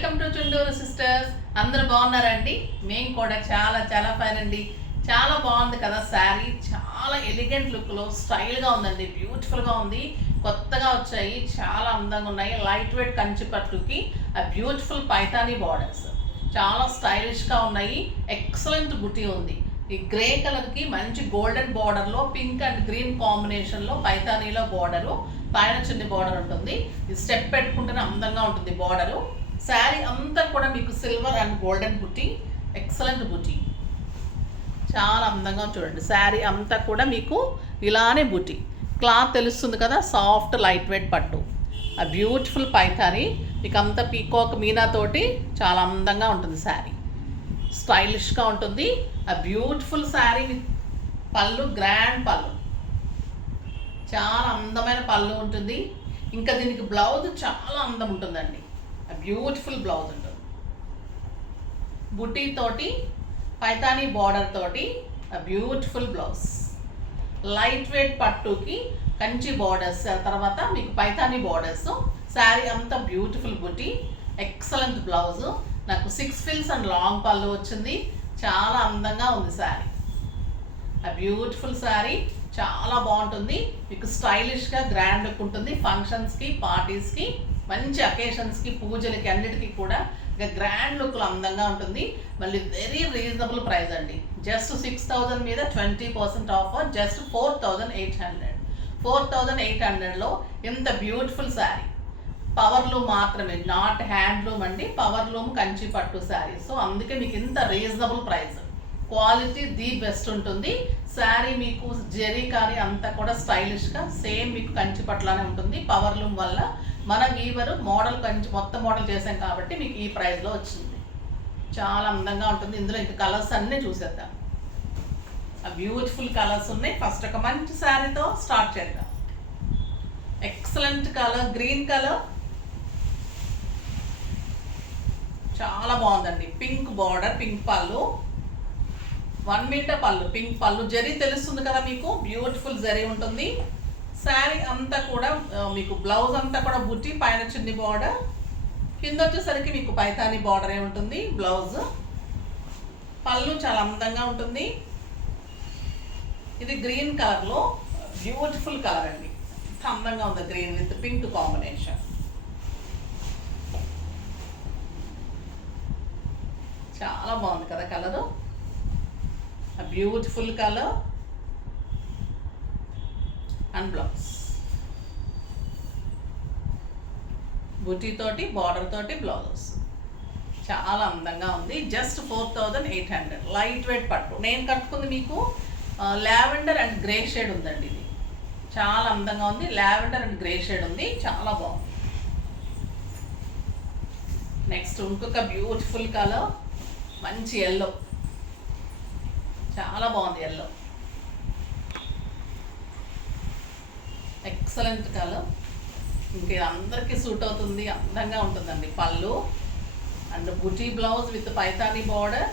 Welcome to Chunduru sisters. అందరూ బాగున్నారండి? మేము కూడా చాలా చాలా ఫైన్ అండి. చాలా బాగుంది కదా శారీ. చాలా ఎలిగెంట్ లుక్లో స్టైల్గా ఉందండి. బ్యూటిఫుల్గా ఉంది. కొత్తగా వచ్చాయి, చాలా అందంగా ఉన్నాయి. లైట్ వెయిట్ కంచి పట్టుకి ఆ బ్యూటిఫుల్ పైతానీ బార్డర్స్ చాలా స్టైలిష్గా ఉన్నాయి. ఎక్సలెంట్ బుటీ ఉంది. ఈ గ్రే కలర్కి మంచి గోల్డెన్ బార్డర్లో పింక్ అండ్ గ్రీన్ కాంబినేషన్లో పైతానీలో బార్డరు, పైన చిన్న బార్డర్ ఉంటుంది. ఈ స్టెప్ పెట్టుకుంటేనే అందంగా ఉంటుంది బార్డరు. శారీ అంతా కూడా మీకు silver and golden buti, excellent బుటీ, చాలా అందంగా చూడండి. శారీ అంతా కూడా మీకు ఇలానే బుటీ. క్లాత్ తెలుస్తుంది కదా, సాఫ్ట్ లైట్ వెయిట్ పట్టు. ఆ బ్యూటిఫుల్ పైతాని మీకు అంతా పీకాక్ మీనా తోటి చాలా అందంగా ఉంటుంది. శారీ స్టైలిష్గా ఉంటుంది. ఆ బ్యూటిఫుల్ శారీ విత్ పళ్ళు, గ్రాండ్ పళ్ళు, చాలా అందమైన పళ్ళు ఉంటుంది. ఇంకా దీనికి బ్లౌజ్ చాలా అందం ఉంటుందండి. ఆ బ్యూటిఫుల్ బ్లౌజ్ ఉంటుంది. బుటీ తోటి పైతానీ బార్డర్ తోటి ఆ బ్యూటిఫుల్ బ్లౌజ్. లైట్ వెయిట్ పట్టుకి కంచి బార్డర్స్, తర్వాత మీకు పైతానీ బార్డర్స్. శారీ అంతా బ్యూటిఫుల్ బుటీ, ఎక్సలెంట్ బ్లౌజ్. నాకు 6 ఫిల్స్ అండ్ లాంగ్ పళ్ళు వచ్చింది. చాలా అందంగా ఉంది శారీ. ఆ బ్యూటిఫుల్ శారీ చాలా బాగుంటుంది. మీకు స్టైలిష్గా గ్రాండ్ లుక్ ఉంటుంది. ఫంక్షన్స్కి, పార్టీస్కి, మంచి అకేషన్స్కి, పూజలకి అన్నిటికీ కూడా ఇక గ్రాండ్ లుక్లో అందంగా ఉంటుంది. మళ్ళీ వెరీ రీజనబుల్ ప్రైస్ అండి. జస్ట్ 6,000 మీద 20% ఆఫర్. జస్ట్ 4,800. 4,800లో ఇంత బ్యూటిఫుల్ శారీ. పవర్లూమ్ మాత్రమే, నాట్ హ్యాండ్లూమ్ అండి. పవర్లూమ్ కంచి పట్టు శారీ. సో అందుకే మీకు ఇంత reasonable price. Quality the best ఉంటుంది. శారీ మీకు జెరీ కానీ అంతా కూడా స్టైలిష్గా సేమ్ మీకు కంచి పట్లానే ఉంటుంది. పవర్లూమ్ వల్ల మన వీవరు మోడల్ కంచి మొత్తం మోడల్ చేసాం కాబట్టి మీకు ఈ ప్రైస్లో వచ్చింది. చాలా అందంగా ఉంటుంది. ఇందులో ఇంకా కలర్స్ అన్నీ చూసేద్దాం. ఆ బ్యూటిఫుల్ కలర్స్ ఉన్నాయి. ఫస్ట్ ఒక మంచి శారీతో స్టార్ట్ చేద్దాం. ఎక్సలెంట్ కలర్, గ్రీన్ కలర్, చాలా బాగుందండి. పింక్ బార్డర్, పింక్ పళ్ళు, 1 మీటర్ పళ్ళు, పింక్ పళ్ళు. జరీ తెలుస్తుంది కదా మీకు, బ్యూటిఫుల్ జరీ ఉంటుంది. శారీ అంతా కూడా మీకు బ్లౌజ్ అంతా కూడా బుట్టి, పైన చిన్ని బార్డర్, కింద వచ్చేసరికి మీకు పైతానీ బార్డర్ ఉంటుంది. బ్లౌజ్, పళ్ళు చాలా అందంగా ఉంటుంది. ఇది గ్రీన్ కలర్లో బ్యూటిఫుల్ కలర్ అండి. అందంగా ఉంది గ్రీన్ విత్ పింక్ కాంబినేషన్. చాలా బాగుంది కదా colour. Beautiful colour and blouse, బుటీ తోటి బార్డర్ తోటి బ్లౌజ్ చాలా అందంగా ఉంది. జస్ట్ 4,800. లైట్ వెయిట్ పట్టు. నేను కట్టుకుంది మీకు లావెండర్ అండ్ గ్రే షేడ్ ఉందండి. ఇది చాలా అందంగా ఉంది. లావెండర్ అండ్ గ్రే షేడ్ ఉంది, చాలా బాగుంది. నెక్స్ట్ ఇంకొక బ్యూటిఫుల్ కలర్, మంచి ఎల్లో, చాలా బాగుంది ఎల్లో, ఎక్సలెంట్ కలర్. ఇంక అందరికీ సూట్ అవుతుంది, అందంగా ఉంటుందండి. పళ్ళు and buti blouse with Paithani border.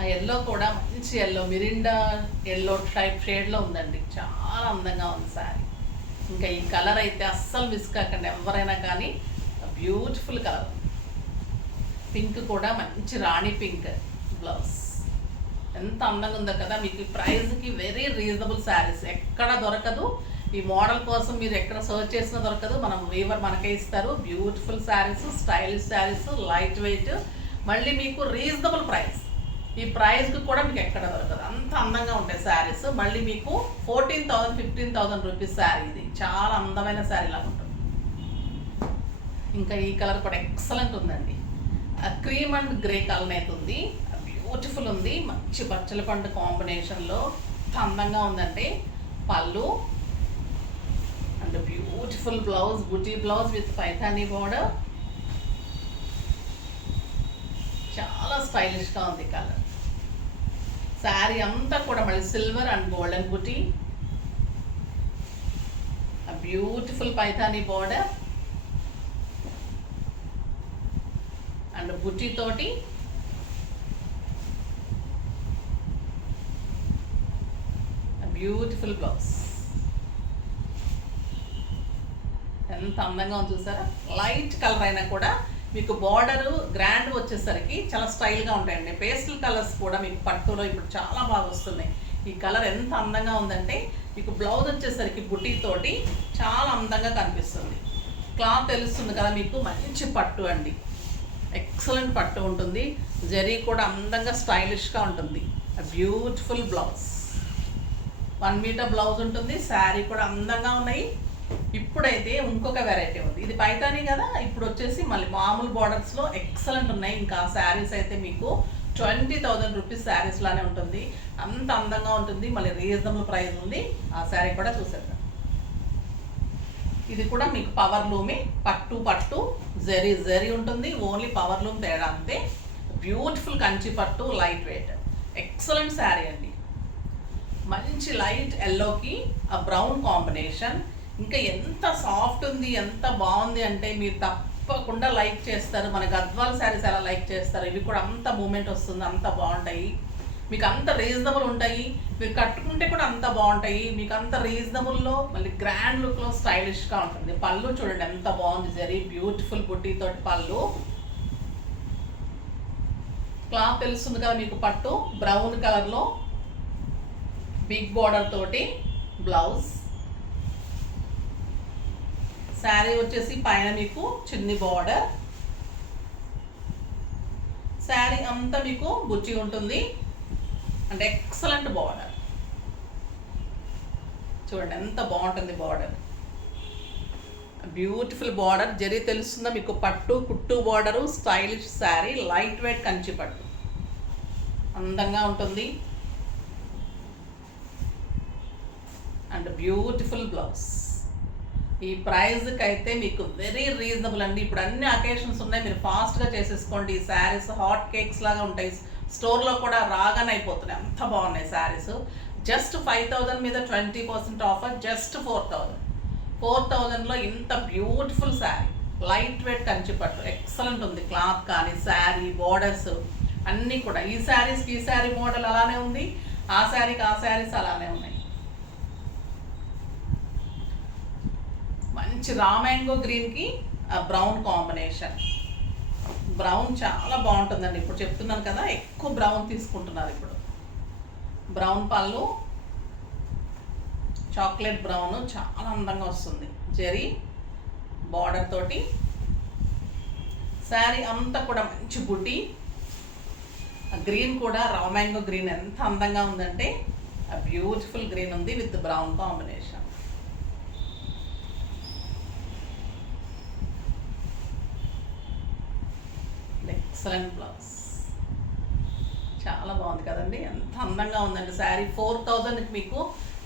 ఆ ఎల్లో కూడా మంచి ఎల్లో, మిరిండా ఎల్లో టైప్ షేడ్లో ఉందండి. చాలా అందంగా ఉంది శారీ. ఇంకా ఈ కలర్ అయితే అస్సలు మిస్ కాకండి ఎవరైనా కానీ. Beautiful colour. పింక్ కూడా మంచి రాణి పింక్ బ్లౌజ్. ఎంత అందంగా ఉందో కదా. మీకు ఈ ప్రైస్కి వెరీ రీజనబుల్ శారీస్ ఎక్కడ దొరకదు. ఈ మోడల్ కోసం మీరు ఎక్కడ సర్చ్ చేసినా దొరకదు. మనం వీవర్ మనకే ఇస్తారు. Beautiful saris, stylish saris, light weight, మళ్ళీ మీకు రీజనబుల్ ప్రైస్. ఈ ప్రైస్కి కూడా మీకు ఎక్కడ దొరకదు. అంత అందంగా ఉంటాయి శారీస్. మళ్ళీ మీకు 14,000, 15,000 రూపీస్ శారీ. ఇది చాలా అందమైన శారీ లాగా ఉంటుంది. ఇంకా ఈ కలర్ కూడా ఎక్సలెంట్ ఉందండి. క్రీమ్ అండ్ గ్రే కలర్ అయితే ఉంది. బ్యూటిఫుల్ ఉంది. మంచి బచ్చల పండు కాంబినేషన్లో అందంగా ఉందండి. పళ్ళు and beautiful blouse, buti blouse with Paithani border. చాలా స్టైలిష్గా ఉంది కలర్. శారీ అంతా కూడా మళ్ళీ silver and golden buti, beautiful Paithani border and బుటీ తోటి బ్యూటిఫుల్ బ్లౌజ్. ఎంత అందంగా ఉంది చూసారా. లైట్ కలర్ అయినా కూడా మీకు బార్డర్ గ్రాండ్ వచ్చేసరికి చాలా స్టైల్గా ఉంటాయండి. పేస్టల్ కలర్స్ కూడా మీకు పట్టులో ఇప్పుడు చాలా బాగా వస్తున్నాయి. ఈ కలర్ ఎంత అందంగా ఉందంటే మీకు బ్లౌజ్ వచ్చేసరికి బుటీతోటి చాలా అందంగా కనిపిస్తుంది. క్లాత్ తెలుస్తుంది కదా మీకు, మంచి పట్టు అండి, ఎక్సలెంట్ పట్టు ఉంటుంది. జరీ కూడా అందంగా స్టైలిష్గా ఉంటుంది. బ్యూటిఫుల్ బ్లౌజ్, 1 మీటర్ బ్లౌజ్ ఉంటుంది. శారీ కూడా అందంగా ఉన్నాయి. ఇప్పుడైతే ఇంకొక వెరైటీ ఉంది. ఇది పైతానీ కదా, ఇప్పుడు వచ్చేసి మళ్ళీ మామూలు బార్డర్స్లో ఎక్సలెంట్ ఉన్నాయి. ఇంకా శారీస్ అయితే మీకు 20,000 రూపీస్ శారీస్ లానే ఉంటుంది. అంత అందంగా ఉంటుంది, మళ్ళీ రీజనబుల్ ప్రైస్ ఉంది. ఆ శారీ కూడా చూసేద్దాం. ఇది కూడా మీకు పవర్ లూమే, పట్టు జరీ ఉంటుంది. ఓన్లీ పవర్ లూమ్ తేడా అంతే. బ్యూటిఫుల్ కంచి పట్టు, లైట్ వెయిట్, ఎక్సలెంట్ శారీ అండి. మంచి లైట్ ఎల్లోకి ఆ బ్రౌన్ కాంబినేషన్. ఇంకా ఎంత సాఫ్ట్ ఉంది, ఎంత బాగుంది అంటే మీరు తప్పకుండా లైక్ చేస్తారు. మన గద్వాల్ శారీస్ ఎలా లైక్ చేస్తారు, ఇవి కూడా అంత మూమెంట్ వస్తుంది, అంత బాగుంటాయి. మీకు అంత రీజనబుల్ ఉంటాయి, మీరు కట్టుకుంటే కూడా అంత బాగుంటాయి. మీకు అంత రీజనబుల్లో మళ్ళీ గ్రాండ్ లుక్లో స్టైలిష్గా ఉంటుంది. పళ్ళు చూడండి ఎంత బాగుంది, జరీ బ్యూటిఫుల్ బుట్టీతోటి పళ్ళు. క్లాత్ తెలుస్తుంది కదా మీకు, పట్టు బ్రౌన్ కలర్లో బిగ్ బార్డర్ తోటి బ్లౌజ్. శారీ వచ్చేసి పైన మీకు చిన్ని బార్డర్, శారీ అంతా మీకు బుచ్చి ఉంటుంది అంటే ఎక్సలెంట్ బార్డర్. చూడండి ఎంత బాగుంటుంది బార్డర్, బ్యూటిఫుల్ బార్డర్. జరీ తెలుస్తుందా మీకు, పట్టు కుట్టు border, stylish sari, light weight Kanchi పట్టు, అందంగా ఉంటుంది. And beautiful blouse. ఈ ప్రైజ్కి అయితే మీకు వెరీ రీజనబుల్ అండి. ఇప్పుడు అన్ని అకేషన్స్ ఉన్నాయి, మీరు ఫాస్ట్గా చేసేసుకోండి. ఈ శారీస్ హాట్ కేక్స్ లాగా ఉంటాయి, స్టోర్లో కూడా రాగానే అయిపోతున్నాయి, అంత బాగున్నాయి శారీస్. జస్ట్ 5,000 మీద 20% ఆఫర్, జస్ట్ 4,000లో ఇంత beautiful sari, light weight Kanchi పట్టు, ఎక్సలెంట్ ఉంది. క్లాత్ కానీ శారీ బార్డర్స్ అన్నీ కూడా, ఈ శారీస్కి ఈ శారీ మోడల్ అలానే ఉంది, ఆ శారీకి ఆ శారీస్ అలానే ఉన్నాయి. మంచి రా మ్యాంగో గ్రీన్కి బ్రౌన్ కాంబినేషన్. బ్రౌన్ చాలా బాగుంటుందండి. ఇప్పుడు చెప్తున్నాను కదా, ఎక్కువ బ్రౌన్ తీసుకుంటున్నారు ఇప్పుడు. బ్రౌన్ పళ్ళు, చాక్లెట్ బ్రౌన్, చాలా అందంగా వస్తుంది. జరీ బార్డర్ తోటి శారీ అంతా కూడా మంచి బుటీ. గ్రీన్ కూడా రా మ్యాంగో గ్రీన్ ఎంత అందంగా ఉందంటే, బ్యూటిఫుల్ గ్రీన్ ఉంది with brown combination. Excellent blouse, చాలా బాగుంది కదండి, ఎంత అందంగా ఉందండి శారీ. 4,000కి మీకు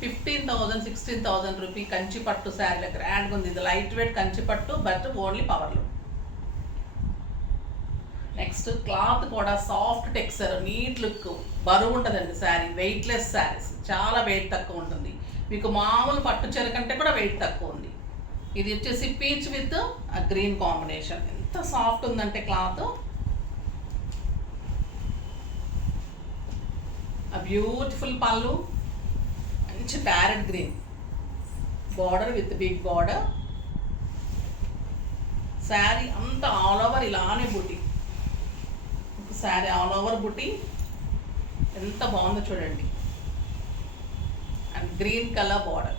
15,000 16,000 రూపీ కంచి పట్టు శారీలో గ్రాండ్గా ఉంది. ఇది లైట్ వెయిట్ కంచి పట్టు, బట్ ఓన్లీ పవర్లు. నెక్స్ట్ క్లాత్ కూడా సాఫ్ట్ టెక్స్చర్, నీట్ లుక్, బరువు ఉంటుందండి శారీ. వెయిట్లెస్ శారీస్, చాలా వెయిట్ తక్కువ ఉంటుంది. మీకు మామూలు పట్టు చీర కంటే కూడా వెయిట్ తక్కువ ఉంది. ఇది వచ్చేసి పీచ్ విత్ గ్రీన్ కాంబినేషన్. ఎంత సాఫ్ట్ ఉందంటే క్లాత్. బ్యూటిఫుల్ పళ్ళు, మంచి parrot green border with big border. Sari అంతా ఆల్ ఓవర్ ఇలానే బుటీ, శారీ ఆల్ ఓవర్ బుటీ, ఎంత బాగుందో చూడండి. And green colour border,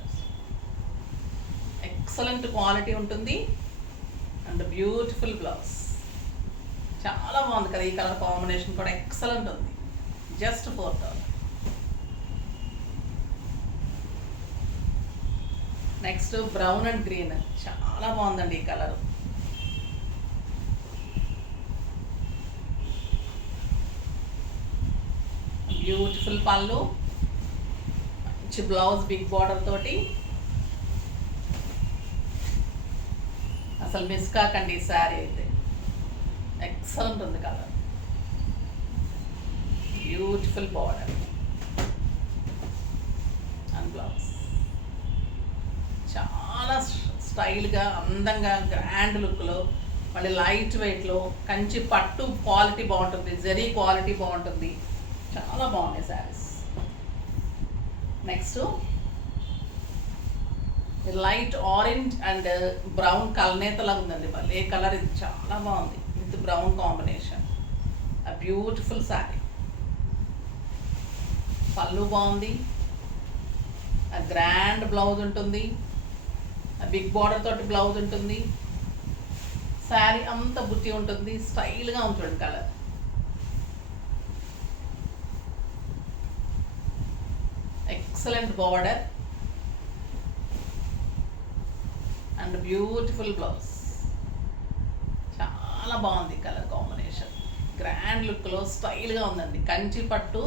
excellent quality ఉంటుంది. అండ్ బ్యూటిఫుల్ బ్లౌజ్, చాలా బాగుంది కదా. ఈ కలర్ కాంబినేషన్ కూడా ఎక్సలెంట్ ఉంది. Just 4,000. Next brown and green, చాలా బాగుందండి ఈ కలర్. బ్యూటిఫుల్ పళ్ళు, మంచి బ్లౌజ్ బిగ్ బార్డర్ తోటి. అసలు మిస్ కాకండి ఈ శారీ అయితే, ఎక్సలెంట్ ఉంది colour. Beautiful border and blouse, చాలా స్టైల్గా అందంగా గ్రాండ్ లుక్లో, మళ్ళీ లైట్ వెయిట్లో కంచి పట్టు క్వాలిటీ బాగుంటుంది, జరీ క్వాలిటీ బాగుంటుంది, చాలా బాగున్నాయి saris. Next light orange and brown కలనేతలాగా ఉందండి. మళ్ళీ ఏ కలర్ ఇది చాలా బాగుంది with brown combination. Beautiful sari. పళ్ళు బాగుంది. గ్రాండ్ బ్లౌజ్ ఉంటుంది. బిగ్ బార్డర్ తోటి బ్లౌజ్ ఉంటుంది. శారీ అంతా బుట్టి ఉంటుంది. స్టైల్గా ఉంటుంది colour. Excellent border and beautiful blouse. చాలా బాగుంది కలర్ కాంబినేషన్. గ్రాండ్ లుక్లో స్టైల్గా ఉందండి. కంచి పట్టు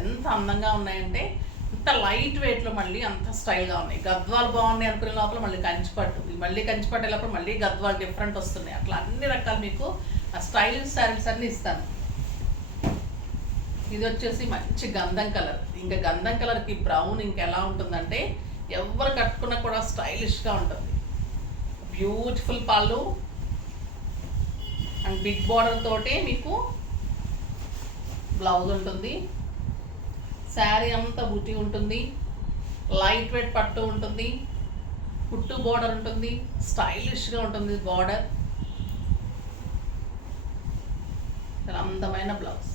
ఎంత అందంగా ఉన్నాయంటే అంత లైట్ వెయిట్లో మళ్ళీ అంత స్టైల్గా ఉన్నాయి. గద్వాలు బాగున్నాయి అనుకునే లోపల మళ్ళీ కంచిపట్టు, మళ్ళీ కంచిపట్టు వెళ్ళినప్పుడు మళ్ళీ గద్వాలు డిఫరెంట్ వస్తున్నాయి. అట్లా అన్ని రకాలు మీకు ఆ స్టైలిష్ శారీస్ అన్నీ ఇస్తాను. ఇది వచ్చేసి మంచి గంధం కలర్. ఇంకా గంధం కలర్కి బ్రౌన్ ఇంకెలా ఉంటుందంటే ఎవరు కట్టుకున్నా కూడా స్టైలిష్గా ఉంటుంది. బ్యూటిఫుల్ పళ్ళు అండ్ బిగ్ బార్డర్ తోటి మీకు బ్లౌజ్ ఉంటుంది. శారీ అంతా బుట్టి ఉంటుంది. లైట్ వెయిట్ పట్టు ఉంటుంది. కుట్టు బార్డర్ ఉంటుంది. స్టైలిష్గా ఉంటుంది బార్డర్. చాలా అందమైన బ్లౌజ్.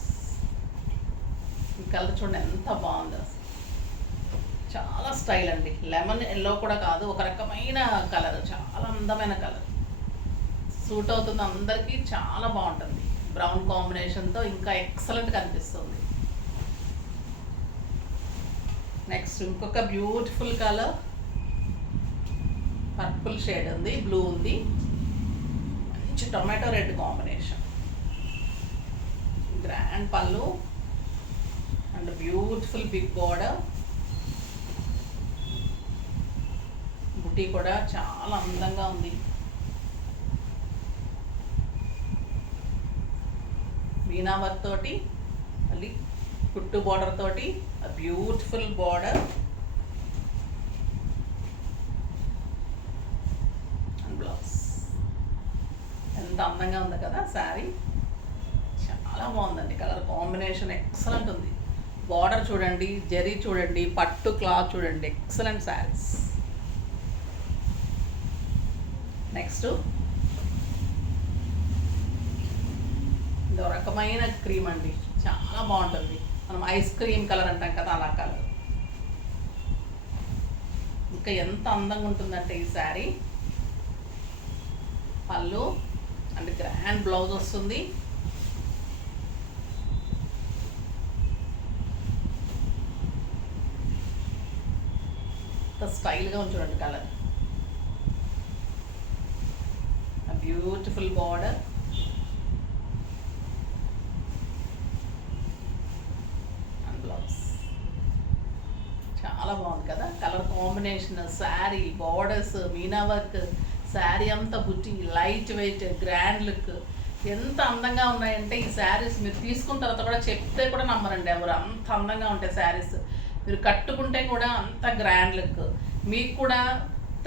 ఈ కలర్ చూడండి ఎంత బాగుందో. చాలా స్టైల్ అండి. లెమన్ ఎల్లో కూడా కాదు, ఒక రకమైన కలర్. చాలా అందమైన కలర్. సూట్ అవుతుంది అందరికీ. చాలా బాగుంటుంది. బ్రౌన్ కాంబినేషన్తో ఇంకా ఎక్సలెంట్ కనిపిస్తుంది. నెక్స్ట్ ఇంకొక బ్యూటిఫుల్ కలర్. పర్పుల్ షేడ్ ఉంది, బ్లూ ఉంది. మంచి టొమాటో రెడ్ కాంబినేషన్. గ్రాండ్ పళ్ళు అండ్ బ్యూటిఫుల్ బిగ్ బార్డర్. బుటీ కూడా చాలా అందంగా ఉంది. వీణా వర్క్ తోటి మళ్ళీ కుట్టు బార్డర్ తోటి బ్యూటిఫుల్ బార్డర్ అండ్ బ్లౌజ్. ఎంత అందంగా ఉంది కదా శారీ. చాలా బాగుందండి. కలర్ కాంబినేషన్ ఎక్సలెంట్ ఉంది. బార్డర్ చూడండి, జరీ చూడండి, పట్టు క్లాత్ చూడండి. ఎక్సలెంట్ శారీస్. నెక్స్ట్ ఇదో రకమైన క్రీమ్ అండి. చాలా బాగుంటుంది. మనం ఐస్ క్రీమ్ కలర్ అంటాం కదా, అలా కలర్. ఇంకా ఎంత అందంగా ఉంటుందంటే ఈ శారీ. పళ్ళు అండ్ గ్రాండ్ బ్లౌజ్ వస్తుంది. స్టైల్గా చూడండి colour. Beautiful border and blouse. చాలా బాగుంది కదా colour combination. Sari borders, Meena work, sari అంతా బుట్టి, లైట్ వెయిట్, గ్రాండ్ లుక్. ఎంత అందంగా ఉన్నాయంటే ఈ శారీస్ మీరు తీసుకున్న తర్వాత కూడా చెప్తే కూడా నమ్మరండి ఎవరు. అంత అందంగా ఉంటాయి శారీస్. మీరు కట్టుకుంటే కూడా అంత గ్రాండ్ లుక్. మీకు కూడా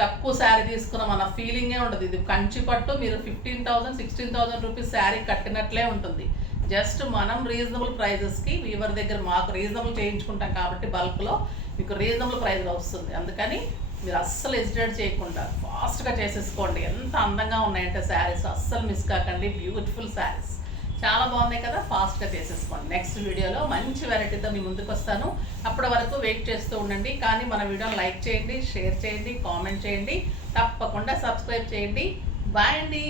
తక్కువ శారీ తీసుకున్న మన ఫీలింగే ఉండదు. ఇది కంచి పట్టు. మీరు 15,000 16,000 రూపీస్ శారీ కట్టినట్లే ఉంటుంది. జస్ట్ మనం రీజనబుల్ ప్రైజెస్కి వీవర్ దగ్గర మాకు రీజనబుల్ చేయించుకుంటాం కాబట్టి బల్క్లో మీకు రీజనబుల్ ప్రైస్లో వస్తుంది. అందుకని మీరు అస్సలు హెసిటేట్ చేయకుండా ఫాస్ట్గా చేసేసుకోండి. ఎంత అందంగా ఉన్నాయంటే శారీస్ అస్సలు మిస్ కాకండి. బ్యూటిఫుల్ శారీస్ చాలా బాగున్నాయి కదా, ఫాస్ట్గా చేసేసుకోండి. నెక్స్ట్ వీడియోలో మంచి వెరైటీతో మీ ముందుకు వస్తాను. అప్పటి వరకు వెయిట్ చేస్తూ ఉండండి. కానీ మన వీడియోని లైక్ చేయండి, షేర్ చేయండి, కామెంట్ చేయండి, తప్పకుండా సబ్స్క్రైబ్ చేయండి. బాయ్ అండి.